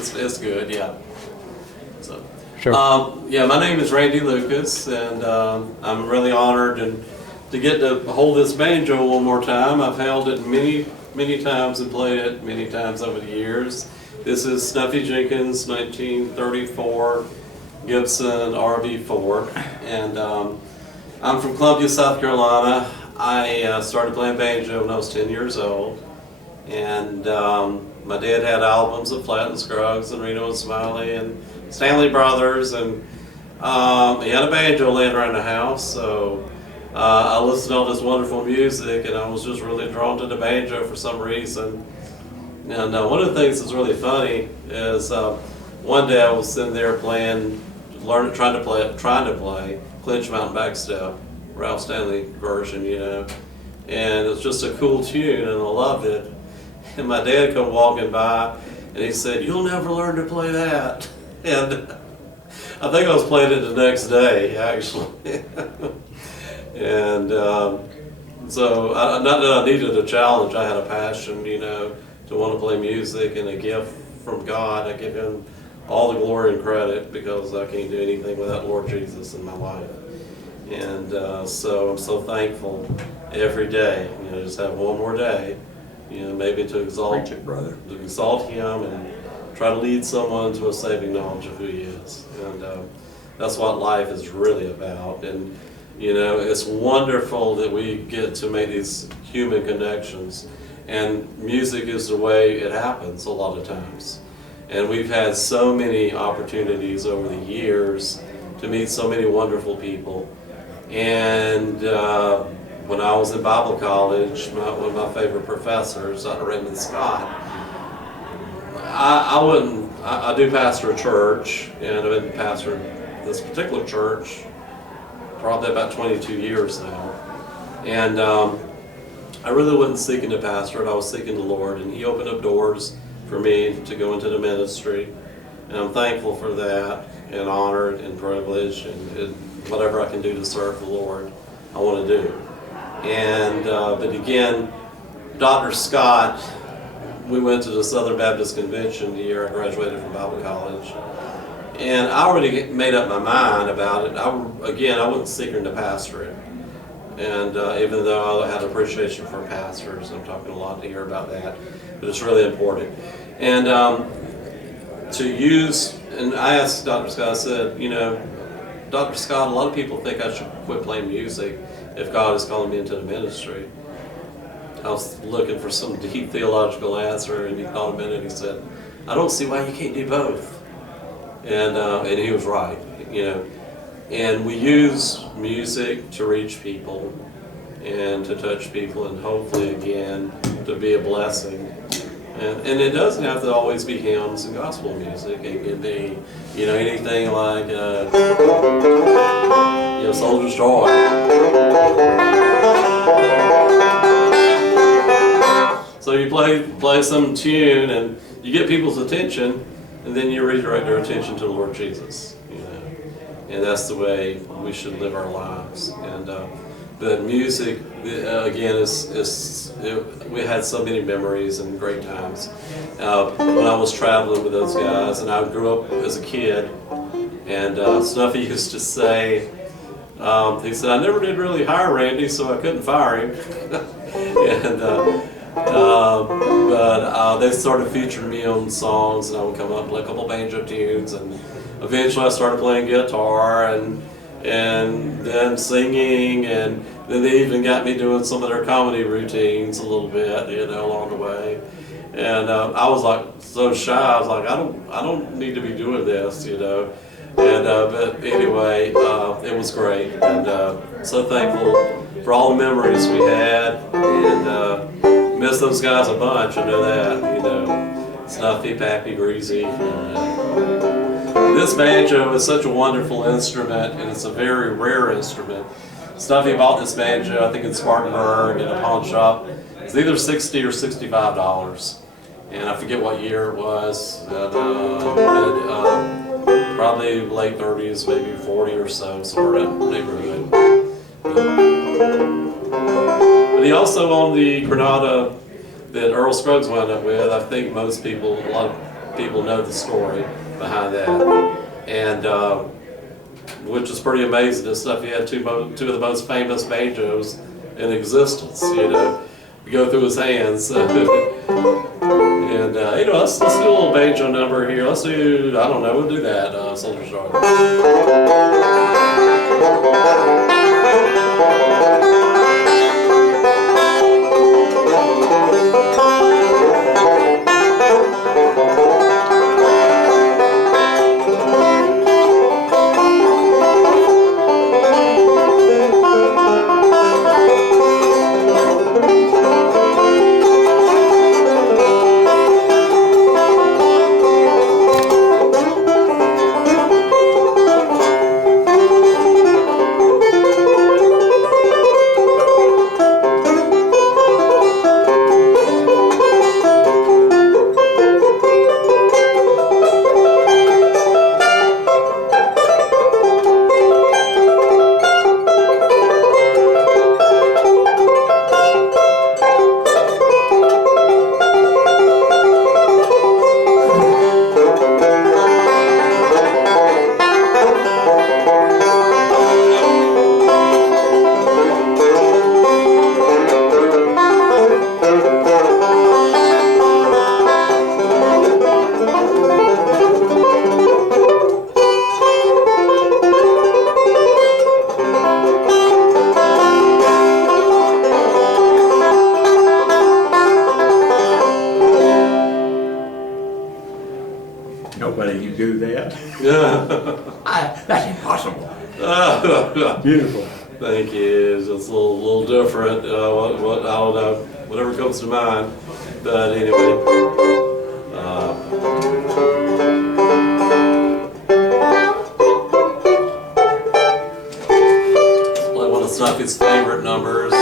it's good, yeah. So, Sure. yeah, my name is Randy Lucas, and I'm really honored to get to hold this banjo one more time. I've held it many times and played it many times over the years. This is Snuffy Jenkins, 1934 Gibson RV4, and I'm from Columbia, South Carolina. I started playing banjo when I was 10 years old, and my dad had albums of Earl Scruggs and Reno and Smiley and Stanley Brothers, and he had a banjo laying around the house, so I listened to all this wonderful music, and I was just really drawn to the banjo for some reason. And one of the things that's really funny is one day I was sitting there trying to play Clinch Mountain Backstep, Ralph Stanley version, you know, and it was just a cool tune, and I loved it. And my dad come walking by, and he said, "You'll never learn to play that." And I think I was playing it the next day, actually. And so, not that I needed a challenge, I had a passion, you know, to want to play music, and a gift from God. I give Him all the glory and credit, because I can't do anything without Lord Jesus in my life. And so I'm so thankful every day, you know, just have one more day, you know, maybe to exalt Him and try to lead someone to a saving knowledge of who He is. And that's what life is really about. And you know, it's wonderful that we get to make these human connections, and music is the way it happens a lot of times. And we've had so many opportunities over the years to meet so many wonderful people. And when I was in Bible college, one of my favorite professors, Dr. Raymond Scott, I do pastor a church, and I've been pastoring this particular church probably about 22 years now. And I really wasn't seeking to pastor it, I was seeking the Lord, and He opened up doors for me to go into the ministry. And I'm thankful for that, and honored and privileged, and whatever I can do to serve the Lord, I want to do. And but again, Dr. Scott, we went to the Southern Baptist Convention the year I graduated from Bible college. And I already made up my mind about it. I wasn't seeking to pastor it. And even though I had appreciation for pastors, I'm talking a lot here about that, but it's really important. And and I asked Dr. Scott, I said, you know, Dr. Scott, a lot of people think I should quit playing music if God is calling me into the ministry. I was looking for some deep theological answer, and he thought a minute, and he said, "I don't see why you can't do both." And he was right, you know. And we use music to reach people and to touch people, and hopefully again to be a blessing. And it doesn't have to always be hymns and gospel music. It can be, you know, anything like you know, Soldier's Joy. So you play some tune, and you get people's attention, and then you redirect their attention to the Lord Jesus, you know, and that's the way we should live our lives. And but music, again, we had so many memories and great times. When I was traveling with those guys, and I grew up as a kid, and Snuffy used to say, he said, "I never did really hire Randy, so I couldn't fire him." And but they started featuring me on songs, and I would come up and play a couple banjo tunes, and eventually I started playing guitar, and then singing, and then they even got me doing some of their comedy routines a little bit, you know, along the way. And I was like so shy. I was like, I don't need to be doing this, you know. And but anyway, it was great, and so thankful for all the memories we had, and miss those guys a bunch. I know that, you know, Snuffy, Pappy, Greasy. This banjo is such a wonderful instrument, and it's a very rare instrument. Snuffy bought this banjo, I think in Spartanburg, in a pawn shop. It's either $60 or $65, and I forget what year it was. Probably late 30s, maybe 40 or so, somewhere in that neighborhood. But he also owned the Granada that Earl Scruggs wound up with. I think most people, a lot of people know the story behind that. And which is pretty amazing. This stuff, he had two of the most famous banjos in existence, you know, to go through his hands. And you know, let's do a little banjo number here. Let's do, I don't know, we'll do that, Soldier Star. Nobody can do that. Yeah. That's impossible. Beautiful. Thank you. It's just a little different. What I don't know. Whatever comes to mind. But anyway. Play one of Snuffy's favorite numbers.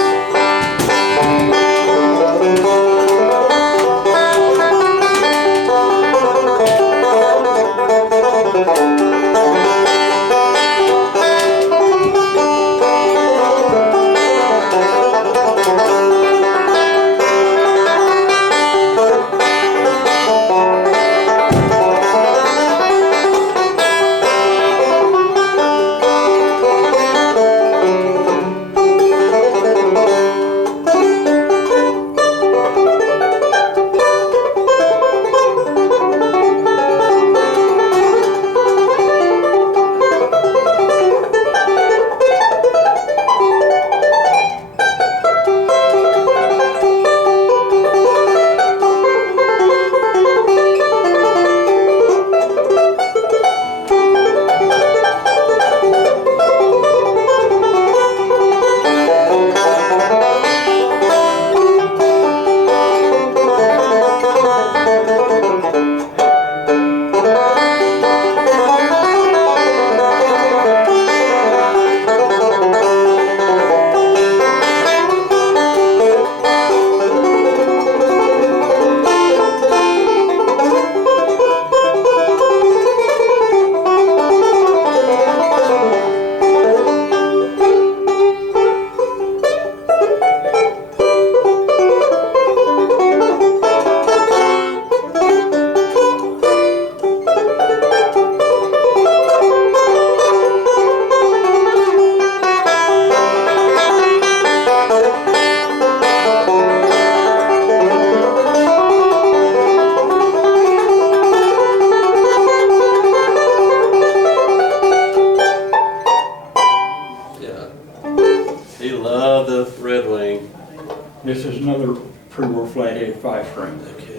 He loved the Red Wing. This is another pre-war flathead 5-string. Okay.